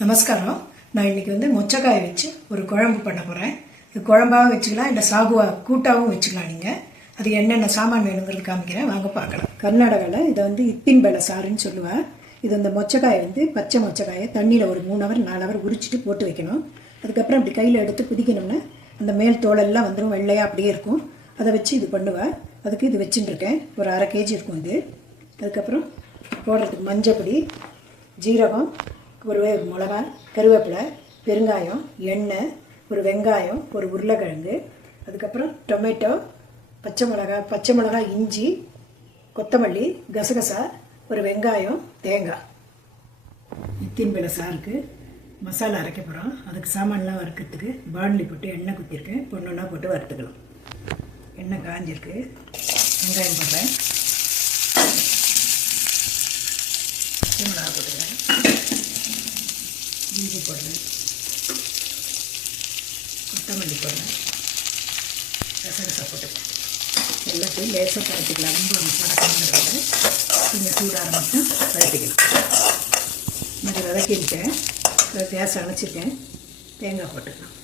நமஸ்காரம். நான் இன்னைக்கு மொச்சக்காயை வச்சு ஒரு குழம்பு பண்ண போகிறேன். இது குழம்பாகவும் வச்சுக்கலாம், இல்லை சாகுவா கூட்டாகவும் வச்சுக்கலாம். நீங்கள் அது என்னென்ன சாமான் வேணுங்கிறது காமிக்கிறேன், வாங்க பார்க்கலாம். கர்நாடகாவில் இதை இத்தின் பேலை சாருன்னு சொல்லுவேன். இது இந்த மொச்சக்காயை பச்சை மொச்சக்காயை தண்ணியில் ஒரு 3 ஹவர் 4 ஹவர் உரிச்சிட்டு போட்டு வைக்கணும். அதுக்கப்புறம் இப்படி கையில் எடுத்து குதிக்கணும்னா அந்த மேல் தோலெல்லாம் வந்துடும், வெள்ளையாக அப்படியே இருக்கும். அதை வச்சு இது பண்ணுவேன். அதுக்கு இது வச்சுட்டுருக்கேன். ஒரு 1/2 kg இருக்கும் இது. அதுக்கப்புறம் போடுறதுக்கு மஞ்சப்பொடி, ஜீரகம், ஒரு மிளகா, கருவேப்பிலை, பெருங்காயம், எண்ணெய், ஒரு வெங்காயம், ஒரு உருளைக்கிழங்கு, அதுக்கப்புறம் டொமேட்டோ, பச்சை மிளகா, இஞ்சி, கொத்தமல்லி, கசகசா, ஒரு வெங்காயம், தேங்காய். இத்தின் பேலை சாருக்கு மசாலா அரைக்க போகிறோம். அதுக்கு சாமான்லாம் வறுக்கிறதுக்கு பாண்டிலி போட்டு எண்ணெய் குத்திருக்கேன். ஒன்றா போட்டு வறுத்துக்கலாம். எண்ணெய் காஞ்சிருக்கு. வெங்காயம் போடுறேன், பச்சை மிளகா போட்டுக்கிறேன், இஞ்சி போடுறேன், கொத்தமல்லி போடுறேன், கசகசா போட்டுக்கிறேன். எல்லாத்தையும் லேசாக பரட்டிக்கலாம். ரொம்ப படக்கணுங்கிறது கொஞ்சம் சூடாக மட்டும் பரட்டிக்கலாம். கொஞ்சம் விளக்கிட்டேன், கேஸ் அணைச்சிட்டேன். தேங்காய் போட்டுக்கலாம்.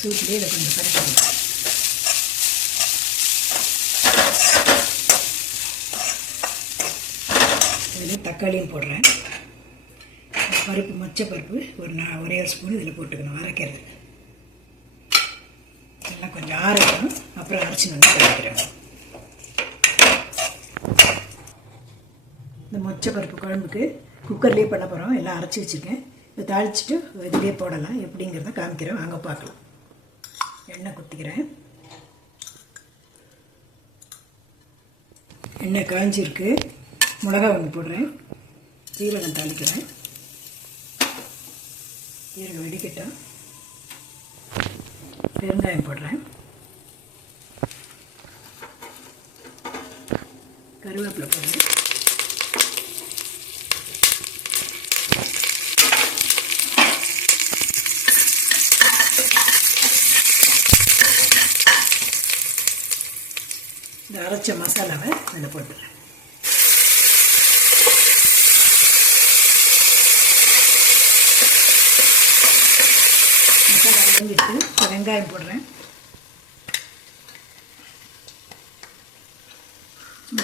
சூட்லேயே இதை கொஞ்சம் பரட்டிக்கலாம். இதில் தக்காளியும் போடுறேன். பருப்பு, மொச்சை பருப்பு ஒரே ஒரு ஸ்பூன் இதில் போட்டுக்கணும். அரைக்கிறது எல்லாம் கொஞ்சம் ஆரைக்கணும். அப்புறம் அரைச்சி நல்லா கழிக்கிறேன். இந்த மொச்சை பருப்பு குழம்புக்கு குக்கர்லேயே பண்ண போகிறோம். எல்லாம் அரைச்சி வச்சுருக்கேன். இதை தாளிச்சிட்டு இதிலே போடலாம். எப்படிங்கிறத காமிக்கிறேன், வாங்க பார்க்கலாம். எண்ணெய் குத்திக்கிறேன். எண்ணெய் காய்ஞ்சிருக்கு. மிளகா ஒன்று போடுறேன், ஜீரகம் தாளிக்கிறேன். ஜீரகம் வெடிக்கட்டும். பெருங்காயம் போடுறேன், கருவேப்பிலை போடுறேன், இந்த அரைச்ச மசாலாவை அதில் போட்டுறேன். வதங்கிட்டு வெங்காயம் போடுறேன்.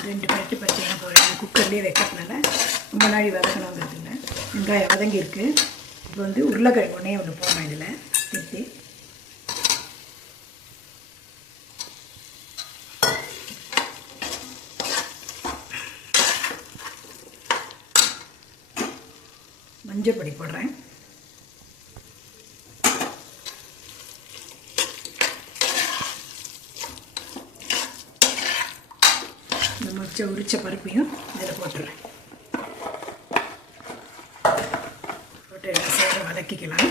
2 பரட்டு பச்சையாக போடுறேன். குக்கர்லேயே வைக்கிறதுனால ரொம்ப நாளை வதக்கணுங்கிறது இல்லை. வெங்காயம் வதங்கியிருக்கு. இப்போ உருளைக்கிழங்கு ஒன்று போடணும். இதில் திருப்பி மஞ்சள் பொடி போடுறேன். இந்த உரிச்ச பருப்பையும் இதில் போட்டுடுறேன். போட்டு எல்லாம் சேர வதக்கிக்கலாம்.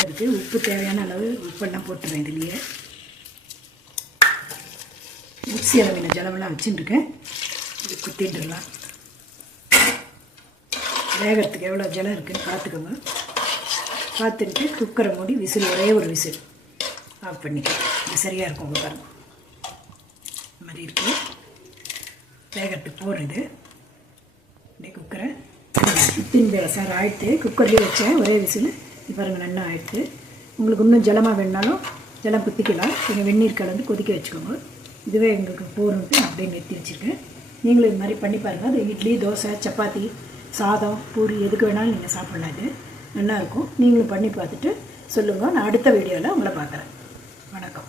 அதுக்கு உப்பு தேவையான அளவு உப்பெல்லாம் போட்டுறேன். இதுலேயே மிக்ஸி அளவின ஜலமெல்லாம் வச்சுட்டுருக்கேன். இது குத்திட்டுலாம் வேகிறதுக்கு எவ்வளோ ஜலம் இருக்குதுன்னு பார்த்துக்கோங்க. பார்த்துட்டு குக்கரை மூடி விசில், ஒரே ஒரு விசில் ஆஃப் பண்ணிக்கலாம். இது சரியாக இருக்கும். உங்கள் பாருங்க, இந்த மாதிரி இருக்குது. வேகத்துக்கு போடுறது இப்படி குக்கரை. இத்தின் பேலை சார் ஆயிடுத்து. குக்கர்லேயே வச்சேன், ஒரே விசில். இது பாருங்கள், நல்லா ஆயிடுத்து. உங்களுக்கு இன்னும் ஜலமாக வேணுனாலும் ஜலம் குத்திக்கலாம். கொஞ்சம் வெந்நீர் கலந்து கொதிக்க வச்சுக்கோங்க. இதுவே எங்களுக்கு போகணுன்ட்டு அப்படியே நிறுத்தி வச்சுருக்கேன். நீங்களும் இது மாதிரி பண்ணி பாருங்கள். அது இட்லி, தோசை, சப்பாத்தி, சாதம், பூரி எதுக்கு வேணாலும் நீங்கள் சாப்பிட்லாம். இது நல்லாயிருக்கும். நீங்களும் பண்ணி பார்த்துட்டு சொல்லுங்கள். நான் அடுத்த வீடியோவில் உங்களை பார்க்குறேன். வணக்கம்.